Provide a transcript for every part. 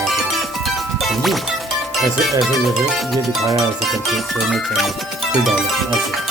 लगा के, समझी? ऐसे ऐसे जैसे ये दिखाया ऐसे करके चम्मच फिर डालो ऐसे।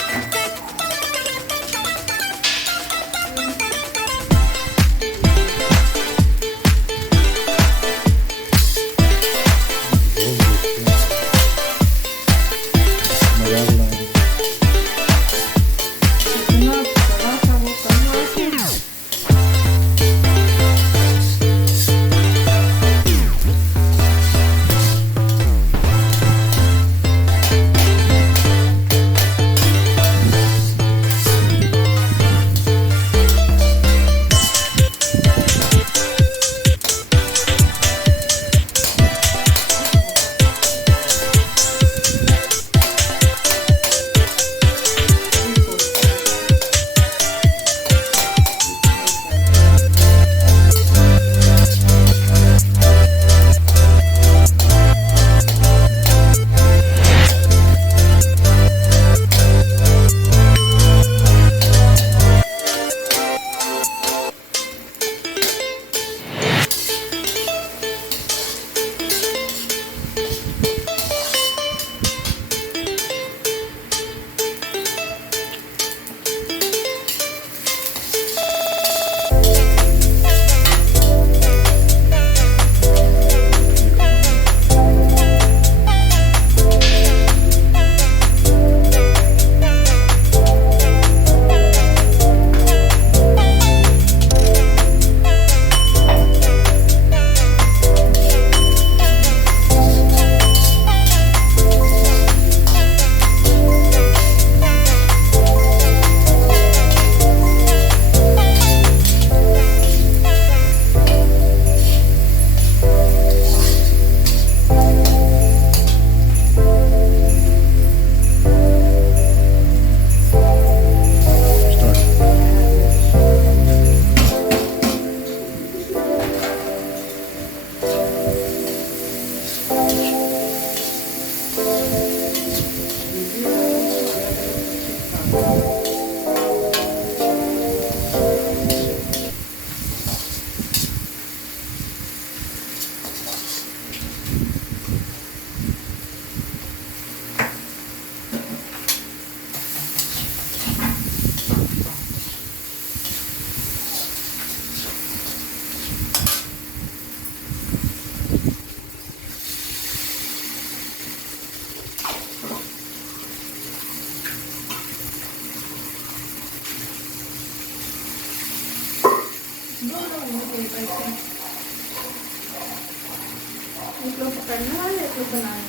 एक लोग पकड़ने वाले एक लोग बनाने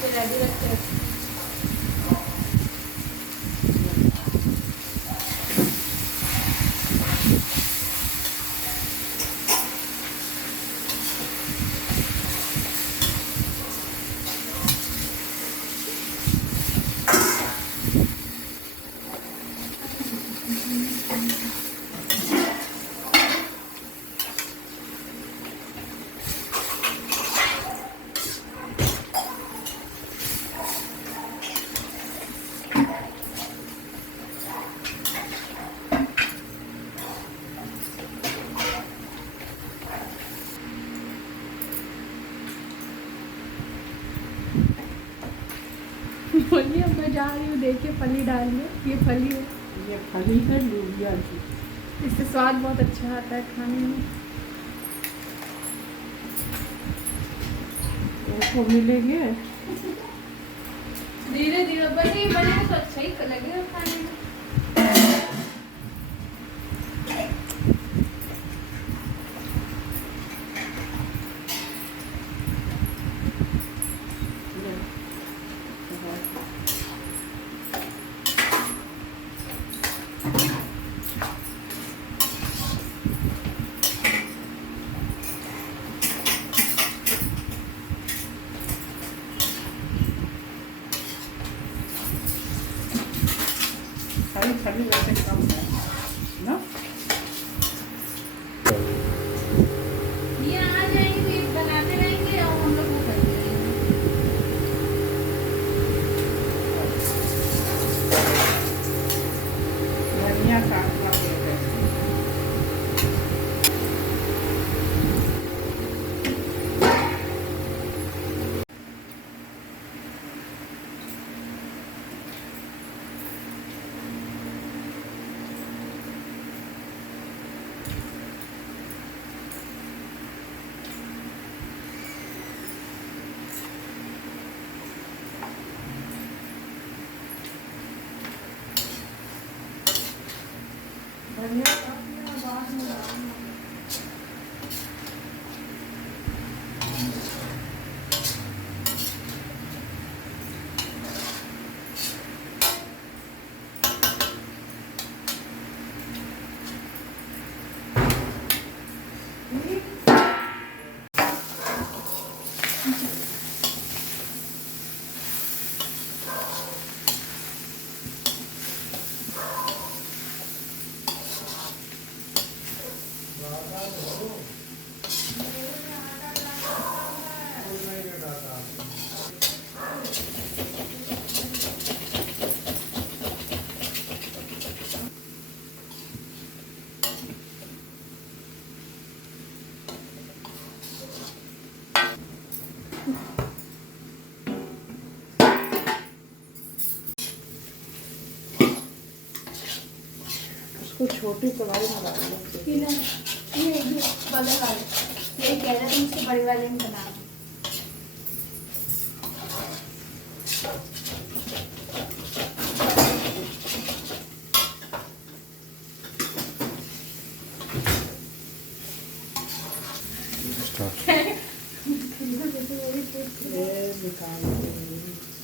फिर रेडी रखते हैं। बोलिए अब मैं जा रही हूँ, देखिए फली डालिए, ये फली है, ये फली है लूबिया की। इससे स्वाद बहुत अच्छा आता है खाने में। उसको मिलेंगे धीरे धीरे बने तो अच्छा ही लगेगा खाने में। फली वैसे कम है ना। ये आ जाएंगे बनाते रहेंगे और हम लोग वो करते रहेंगे। धनिया काटना पड़ेगा। धनिया काटना बाद में डालना। उसको छोटी कढ़ाई में डालना चाहिए। ये बड़े वाले ये कह रहे थे मुझसे बड़े वाले में बना। स्टार्ट। ये निकाल देंगे।